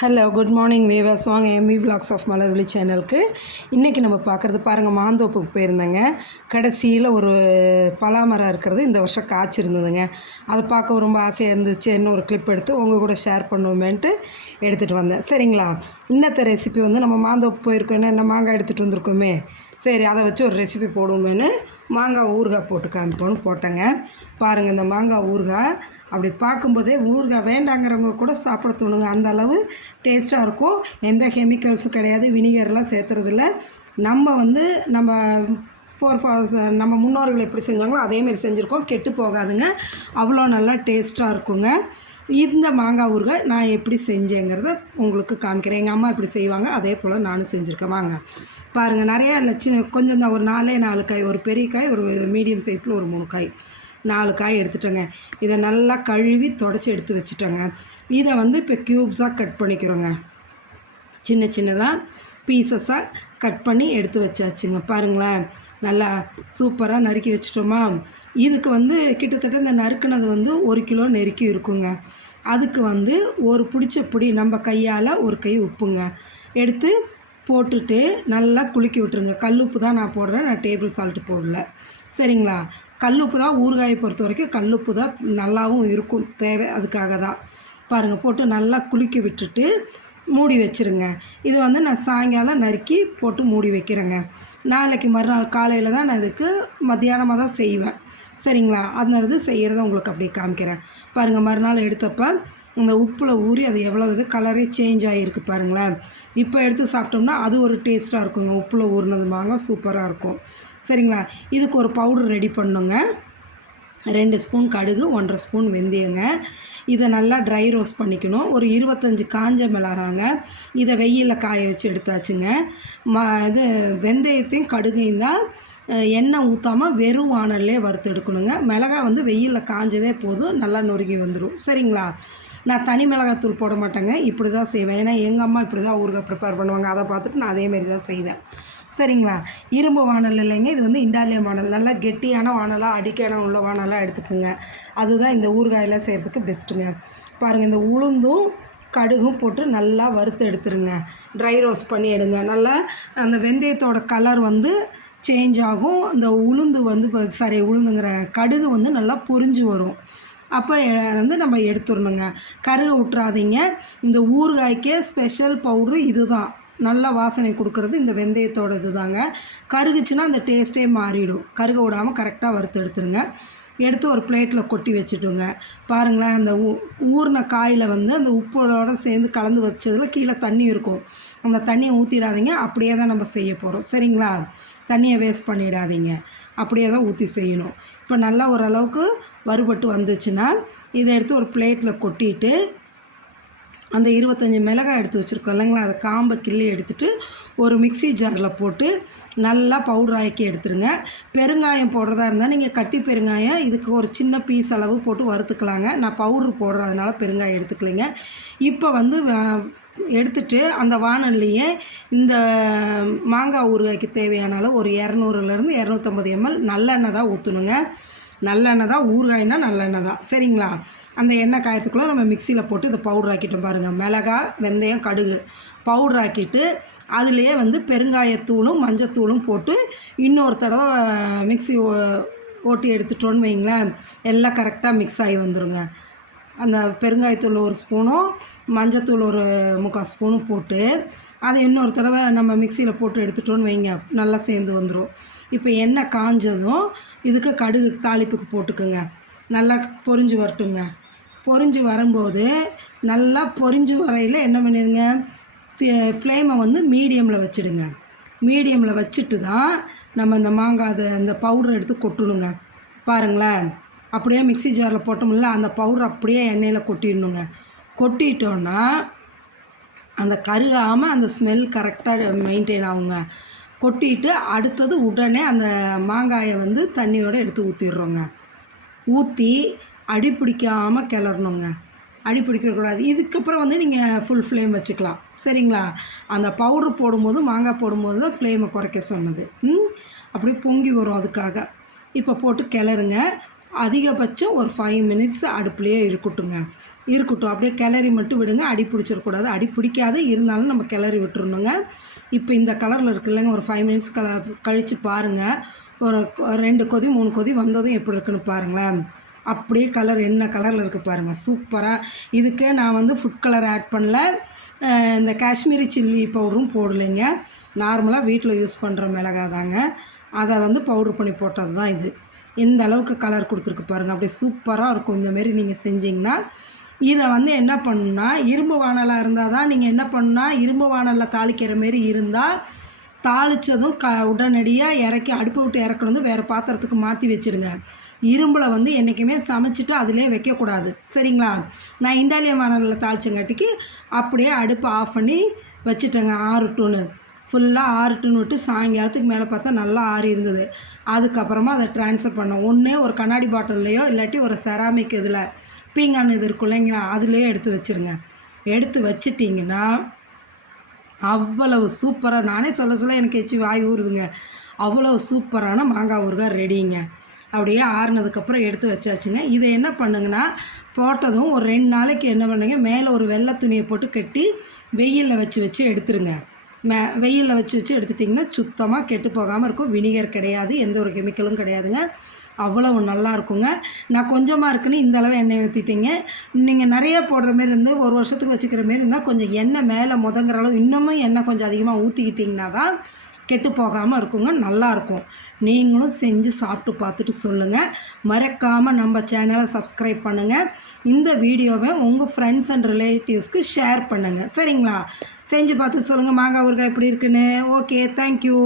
Hello good morning viewers. வாங்க MV vlogs of Malarvizhi சேனலுக்கு. இன்றைக்கி நம்ம பார்க்குறது பாருங்கள், மாந்தோப்புக்கு போயிருந்தேங்க. கடைசியில் ஒரு பலாமரம் இருக்கிறது இந்த வருஷம் காய்ச்சிருந்ததுங்க. அதை பார்க்க ரொம்ப ஆசையாக இருந்துச்சு. இன்னொரு கிளிப் எடுத்து உங்கள் கூட ஷேர் பண்ணுவோமேன்ட்டு எடுத்துகிட்டு வந்தேன். சரிங்களா, இன்னத்த ரெசிபி வந்து நம்ம மாந்தோப்பு போயிருக்கோன்னா என்ன மாங்காய் எடுத்துகிட்டு வந்திருக்கோமே, சரி அதை வச்சு ஒரு ரெசிபி போடுவோமேனு மாங்காய் ஊறுகாய் போட்டு காமிப்போன்னு போட்டேங்க. பாருங்கள், இந்த மாங்காய் ஊறுகாய் அப்படி பார்க்கும்போதே ஊறுகாய் வேண்டாங்கிறவங்க கூட சாப்பிட தோணுங்க. அந்த அளவு டேஸ்ட்டாக இருக்கும். எந்த கெமிக்கல்ஸும் கிடையாது, வினிகர்லாம் சேர்த்துறதில்ல. நம்ம நம்ம முன்னோர்கள் எப்படி செஞ்சாங்களோ அதேமாரி செஞ்சுருக்கோம். கெட்டு போகாதுங்க, அவ்வளோ நல்லா டேஸ்ட்டாக இருக்குங்க. இந்த மாங்காய் ஊறுகாய் நான் எப்படி செஞ்சேங்கிறத உங்களுக்கு காமிக்கிறேன். எங்கள் அம்மா எப்படி செய்வாங்க அதே போல் நானும் செஞ்சுருக்கேன். வாங்க பாருங்கள். நிறையா இல்லை, கொஞ்சம் தான், ஒரு 4 காய், ஒரு பெரிய காய், ஒரு மீடியம் சைஸில் ஒரு 3 காய், 4 காய் எடுத்துட்டேங்க. இதை நல்லா கழுவி தொடச்சி எடுத்து வச்சுட்டேங்க. இதை இப்போ க்யூப்ஸாக கட் பண்ணிக்கிறோங்க. சின்ன சின்னதாக பீசஸாக கட் பண்ணி எடுத்து வச்சாச்சுங்க. பாருங்களேன், நல்லா சூப்பராக நறுக்கி வச்சுட்டோமா. இதுக்கு கிட்டத்தட்ட இந்த நறுக்குனது 1 கிலோ நெருக்கி இருக்குங்க. அதுக்கு ஒரு பிடிச்ச பிடி நம்ம கையால் ஒரு கை உப்புங்க எடுத்து போட்டுட்டு நல்லா குலுக்கி விட்டுருங்க. கல்லுப்பு தான் நான் போடுறேன், நான் டேபிள் சால்ட்டு போடல. சரிங்களா, கல்லுப்பு தான் ஊறுகாயை பொறுத்த வரைக்கும் கல்லுப்பு தான் நல்லாவும் இருக்கும், தேவை அதுக்காக தான். பாருங்கள், போட்டு நல்லா குலுக்கி விட்டுட்டு மூடி வச்சுருங்க. இது நான் சாயங்காலம் நறுக்கி போட்டு மூடி வைக்கிறேங்க. நாளைக்கு மறுநாள் காலையில் தான் நான் இதுக்கு மத்தியானமாக தான் செய்வேன். சரிங்களா, அந்த செய்கிறத உங்களுக்கு அப்படியே காமிக்கிறேன். பாருங்கள், மறுநாள் எடுத்தப்போ இந்த உப்பில் ஊறி அது எவ்வளோ கலரே சேஞ்ச் ஆகிருக்கு பாருங்களேன். இப்போ எடுத்து சாப்பிட்டோம்னா அது ஒரு டேஸ்ட்டாக இருக்குங்க. உப்பில் ஊறினது மாங்காய் சூப்பராக இருக்கும். சரிங்களா, இதுக்கு ஒரு பவுடர் ரெடி பண்ணுங்க. 2 ஸ்பூன் கடுகு, 1.5 ஸ்பூன் வெந்தயங்க. இதை நல்லா ட்ரை ரோஸ்ட் பண்ணிக்கணும். ஒரு 25 காஞ்ச மிளகாங்க. இதை வெயிலில் காய வச்சு எடுத்தாச்சுங்க. இது வெந்தயத்தையும் கடுகையும் தான் எண்ணெய் ஊற்றாமல் வெறும் வானல்லே வறுத்து எடுக்கணுங்க. மிளகாய் வெயிலில் காஞ்சதே போதும், நல்லா நொறுங்கி வந்துடும். சரிங்களா, நான் தனி மிளகாத்தூள் போட மாட்டேங்க, இப்படி தான் செய்வேன். ஏன்னா எங்கள் அம்மா இப்படி தான் ஊறுகாய் ப்ரிப்பேர் பண்ணுவாங்க. அதை பார்த்துட்டு நான் அதேமாரி தான் செய்வேன். சரிங்களா, இரும்பு வானல் இல்லைங்க, இது இண்டாலியம் வானல். நல்லா கெட்டியான வானலாக அடிக்கான உள்ள வானலாக எடுத்துக்கோங்க. அதுதான் இந்த ஊறுகாயெல்லாம் செய்கிறதுக்கு பெஸ்ட்டுங்க. பாருங்கள், இந்த உளுந்தும் கடுகும் போட்டு நல்லா வறுத்து எடுத்துருங்க. ட்ரை ரோஸ்ட் பண்ணி எடுங்க. நல்லா அந்த வெந்தயத்தோட கலர் சேஞ்ச் ஆகும். அந்த உளுந்து உளுந்துங்கிற கடுகு நல்லா பொரிஞ்சு வரும். அப்போ நம்ம எடுத்துடணுங்க. கருக விட்றாதீங்க. இந்த ஊறுகாய்க்கே ஸ்பெஷல் பவுட்ரு இது தான். நல்ல வாசனை கொடுக்குறது இந்த வெந்தயத்தோட இது தாங்க. கருகுச்சுன்னா அந்த டேஸ்ட்டே மாறிடும். கருக விடாமல் கரெக்டாக வறுத்து எடுத்துருங்க. எடுத்து ஒரு பிளேட்டில் கொட்டி வச்சுட்டுங்க. பாருங்களேன், அந்த ஊறின காயில் அந்த உப்போட சேர்ந்து கலந்து வச்சதில் கீழே தண்ணி இருக்கும். அந்த தண்ணியை ஊற்றிடாதீங்க, அப்படியே தான் நம்ம செய்ய போகிறோம். சரிங்களா, தண்ணியை வேஸ்ட் பண்ணிடாதீங்க, அப்படியே தான் ஊற்றி செய்யணும். இப்போ நல்லா ஓரளவுக்கு வறுபட்டு வந்துச்சுன்னா இதை எடுத்து ஒரு பிளேட்டில் கொட்டிட்டு அந்த 25 மிளகாய் எடுத்து வச்சுருக்கோம் இல்லைங்களா, அதை காம்பை கிள்ளி எடுத்துகிட்டு ஒரு மிக்ஸி ஜாரில் போட்டு நல்லா பவுடர் ஆக்கி எடுத்துருங்க. பெருங்காயம் போடுறதா இருந்தால் நீங்கள் கட்டி பெருங்காயம் இதுக்கு ஒரு சின்ன பீஸ் அளவு போட்டு வறுத்துக்கலாங்க. நான் பவுட்ரு போடுறதுனால பெருங்காயம் எடுத்துக்கலைங்க. இப்போ எடுத்துட்டு அந்த வானல்லையே இந்த மாங்காய் ஊறுகாய்க்கு தேவையான அளவு ஒரு 200லேருந்து 250 ml நல்லெண்ணெய் தான் ஊற்றணுங்க. நல்லெண்ணெய் தான், ஊறுகாய்னா நல்லெண்ணெய் தான். சரிங்களா, அந்த எண்ணெய் காயத்துக்குள்ளே நம்ம மிக்சியில் போட்டு இதை பவுடர் ஆக்கிட்டோம். பாருங்கள், மிளகாய், வெந்தயம், கடுகு பவுடர் ஆக்கிட்டு அதுலேயே பெருங்காயத்தூளும் மஞ்சத்தூளும் போட்டு இன்னொரு தடவை மிக்ஸி ஓட்டி எடுத்துட்டோன்னு வைங்களேன், எல்லாம் கரெக்டாக மிக்ஸ் ஆகி வந்துடுங்க. அந்த பெருங்காயத்தூள் 1 ஸ்பூனும் மஞ்சத்தூள் ஒரு 3/4 ஸ்பூனும் போட்டு அதை இன்னொரு தடவை நம்ம மிக்சியில் போட்டு எடுத்துட்டோன்னு வைங்க, நல்லா சேர்ந்து வந்துடும். இப்போ எண்ணெய் காஞ்சதும் இதுக்கு கடுகு தாளிப்புக்கு போட்டுக்குங்க. நல்லா பொரிஞ்சு வரட்டுங்க. பொரிஞ்சு வரும்போது நல்லா பொரிஞ்சு வரையில் என்ன பண்ணிடுங்க, ஃப்ளேமை மீடியமில் வச்சுடுங்க. மீடியமில் வச்சுட்டு தான் நம்ம இந்த மாங்காய் அந்த பவுடர் எடுத்து கொட்டணுங்க. பாருங்களேன், அப்படியே மிக்ஸி ஜாரில் போட்டோம்ல, அந்த பவுடர் அப்படியே எண்ணெயில் கொட்டிடணுங்க. கொட்டிட்டோன்னா அந்த கருகாமல் அந்த ஸ்மெல் கரெக்டாக மெயின்டைன் ஆகுங்க. கொட்டிட்டு அடுத்தது உடனே அந்த மாங்காயை தண்ணியோடு எடுத்து ஊற்றிடுறோங்க. ஊற்றி அடி பிடிக்காமல் கிளறணுங்க. அடி பிடிக்கக்கூடாது. இதுக்கப்புறம் நீங்கள் ஃபுல் ஃப்ளேம் வச்சுக்கலாம். சரிங்களா, அந்த பவுட்ரு போடும்போது மாங்காய் போடும்போது தான் ஃப்ளேமை குறைக்க சொன்னது. அப்படி பொங்கி வரும், அதுக்காக. இப்போ போட்டு கிளறுங்க. அதிகபட்சம் ஒரு 5 மினிட்ஸ் அடுப்புலையே இருக்கட்டுங்க. இருக்கட்டும். அப்படியே கிளறி மட்டும் விடுங்க. அடி பிடிச்சிடக்கூடாது. அடி பிடிக்காது இருந்தாலும் நம்ம கிளறி விட்டுறணுங்க. இப்போ இந்த கலரில் இருக்கு இல்லைங்க, ஒரு 5 மினிட்ஸ் கழித்து பாருங்கள். ஒரு 2 கொதி 3 கொதி வந்ததும் எப்படி இருக்குன்னு பாருங்களேன். அப்படியே கலர் என்ன கலரில் இருக்குது பாருங்கள், சூப்பராக. இதுக்கு நான் வந்து ஃபுட் கலர் ஆட் பண்ணல, இந்த காஷ்மீரி சில்லி பவுடரும் போடலைங்க. நார்மலாக வீட்டில் யூஸ் பண்ணுற மிளகாய் தாங்க, அதை வந்து பவுட்ரு பண்ணி போட்டது தான் இது. இந்த அளவுக்கு கலர் கொடுத்துருக்கு பாருங்கள், அப்படியே சூப்பராக இருக்கும். இந்தமாரி நீங்கள் செஞ்சிங்கன்னா இதை வந்து என்ன பண்ணுன்னா, இரும்பு வானலாக இருந்தால் தான் நீங்கள் என்ன பண்ணுன்னா, இரும்பு வானலில் தாளிக்கிற மாரி இருந்தால் தாளித்ததும் உடனடியாக இறக்கி அடுப்பை விட்டு இறக்கணும், வேறு பாத்திரத்துக்கு மாற்றி வச்சுருங்க. இரும்பில் வந்து என்றைக்குமே சமைச்சிட்டு அதிலே வைக்கக்கூடாது, சரிங்களா? நான் இண்டாலியம் வானலில் தாளிச்சங்காட்டிக்கு அப்படியே அடுப்பை ஆஃப் பண்ணி வச்சுட்டேங்க. ஆறட்டுன்னு ஃபுல்லாக ஆறட்டுன்னு விட்டு சாயங்காலத்துக்கு மேலே பார்த்தா நல்லா ஆறி இருந்தது. அதுக்கப்புறமா அதை ட்ரான்ஸ்ஃபர் பண்ணோம். ஒன்றே ஒரு கண்ணாடி பாட்டில்லையோ இல்லாட்டி ஒரு செராமிக் இதில் பீங்கான் இது இருக்கும் இல்லைங்களா, அதுலேயே எடுத்து வச்சுருங்க. எடுத்து வச்சிட்டிங்கன்னா அவ்வளவு சூப்பராக, நானே சொல்ல எனக்கு எச்சு வாய் ஊறுதுங்க. அவ்வளோ சூப்பரான மாங்காய் ஊறுகாய் ரெடிங்க. அப்படியே ஆறுனதுக்கப்புறம் எடுத்து வச்சாச்சுங்க. இதை என்ன பண்ணுங்கன்னா, போட்டதும் ஒரு 2 நாளைக்கு என்ன பண்ணுங்க, மேலே ஒரு வெள்ளை துணியை போட்டு கட்டி வெயிலில் வச்சு எடுத்துருங்க. வெயிலில் வச்சு எடுத்துட்டிங்கன்னா சுத்தமாக கெட்டு போகாமல் இருக்கும். வினிகர் கிடையாது, எந்த ஒரு கெமிக்கலும் கிடையாதுங்க. அவ்வளவு நல்லா இருக்குங்க. நான் கொஞ்சமாக இருக்குன்னு இந்த அளவு எண்ணெய் ஊற்றிட்டீங்க. நீங்கள் நிறைய போடுற மாரி இருந்து 1 வருஷத்துக்கு வச்சுக்கிற மாரி இருந்தால் கொஞ்சம் எண்ணெய் மேலே முதங்குற அளவு இன்னமும் எண்ணெய் கொஞ்சம் அதிகமாக ஊற்றிக்கிட்டிங்கன்னா தான் கெட்டு போகாமல் இருக்குங்க, நல்லாயிருக்கும். நீங்களும் செஞ்சு சாப்பிட்டு பார்த்துட்டு சொல்லுங்கள். மறக்காமல் நம்ம சேனலை சப்ஸ்கிரைப் பண்ணுங்கள். இந்த வீடியோவை உங்கள் ஃப்ரெண்ட்ஸ் அண்ட் ரிலேட்டிவ்ஸ்க்கு ஷேர் பண்ணுங்கள், சரிங்களா? செஞ்சு பார்த்துட்டு சொல்லுங்கள் மாங்காய் ஊறுகாய் எப்படி இருக்குன்னு. Okay, thank you.